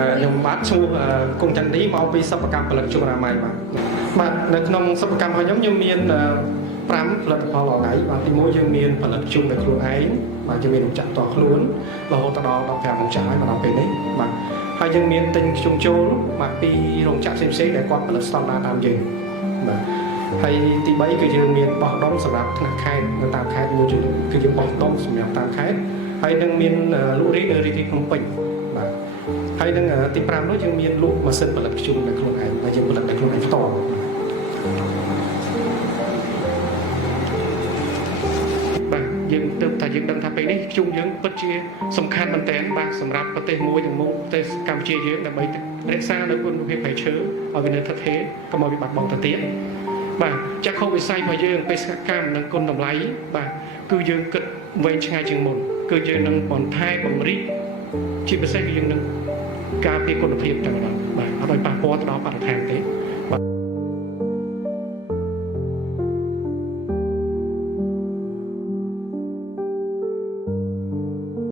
ខ្ញុំបាទឈ្មោះគង់ចន្ទឌីមកពីសិប្បកម្មផលិតជុំរ៉ាម៉ៃបាទនៅក្នុងសិប្បកម្មរបស់ខ្ញុំមាន5ផលិតផលអង្កៃបាទទី1យើងមានផលិតជុំដោយខ្លួនឯងបាទយើងមានរោងចក្រផ្ទាល់ខ្លួនរហូតដល់15រោងចក្រហើយមកដល់ពេលនេះបាទហើយយើងមានទិញជុំចូលបាទពីរោងចក្រផ្សេងៗដែលគាត់ផលិតស្តង់ដារតាមយើងបាទហើយទី3គឺយើងមានបោះដុំសម្រាប់ថ្នាក់ខេត្តនៅតាមខេត្តមួយគឺយើងបោះដុំសម្រាប់តាមខេត្តហើយនឹងមានលក់រាយនៅរាជធានីភ្នំពេញបាទហើយនឹងទី5នោះយើងមានលក់ម៉ាស៊ីនផលិតជុំដោយខ្លួនឯងហើយយើងផលិតដោយខ្លួនឯងផ្ទាល់បាទយើងទៅតែយើងដឹងថាពេលនេះជុំយើងពិតជាសំខាន់មែនទែនបាទសម្រាប់ប្រទេសមួយទាំងមូលប្រទេសកម្ពុជាយើងដើម្បីរក្សានៅគុណភាពប្រៃឈើឲ្យវានៅថិតថេរកុំឲ្យវាបាត់បង់ទៅទៀតបាទចក្ខុវិស័យរបស់យើងបេសកកម្មនិងគុណតម្លៃបាទគឺយើងគិតវែងឆ្ងាយជាងមុនគឺយើងនឹងបន្ថែបង្រីកជាពិសេសគឺយើងនឹងការពារគុណភាពតែម្ដងបាទអត់ឲ្យប៉ះពាល់ទៅដល់បរិស្ថានទេបាទ